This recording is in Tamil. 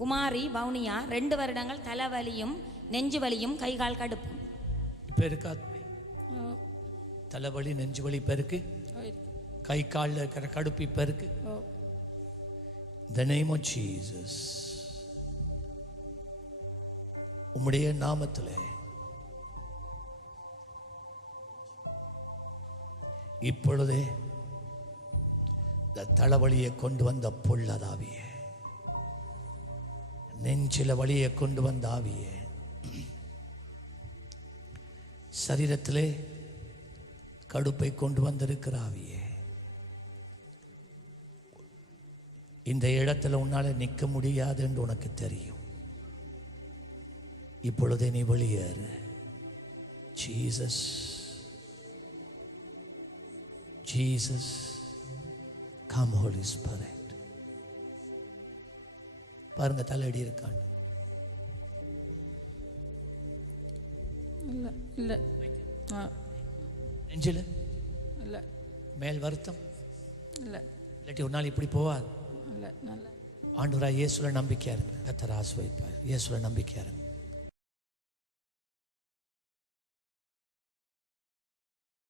குமாரி வவுனியா ரெண்டு வருடங்கள் தலைவலியும் நெஞ்சு வலியும் கை கால் கடுப்பும். இப்போ இருக்கா? தலைவலி நெஞ்சு வலி இப்போ இருக்கு? கை காலில் இருக்கிற கடுப்பு இப்போ இருக்கு? த நேம் ஆஃப் ஜீசஸ் உம்முடைய நாமத்தில். இப்பொழுதே இந்த தலைவலியை கொண்டு வந்த பொல்லதாவியே. நெஞ்சில வழியை கொண்டு வந்த ஆவியே. சரீரத்திலே கடுப்பை கொண்டு வந்திருக்கிற ஆவியே. இந்த இடத்துல உன்னால் நிற்க முடியாது என்று உனக்கு தெரியும். இப்பொழுதே நீ வெளியேறு. Jesus Jesus come holy spirit பாருங்க தலையடி இருக்கான் இல்லை இல்லை. நெஞ்சில்? இல்லை. மேல் வருத்தம்? இல்லை. இல்லாட்டி ஒரு நாள் இப்படி போவாது? இல்லை நல்லா. ஆண்டவராக இயேசுல நம்பிக்கையா இருங்க. கத்தர் ஆசீர்வதிப்பார். இயேசுல நம்பிக்கையா இருங்க.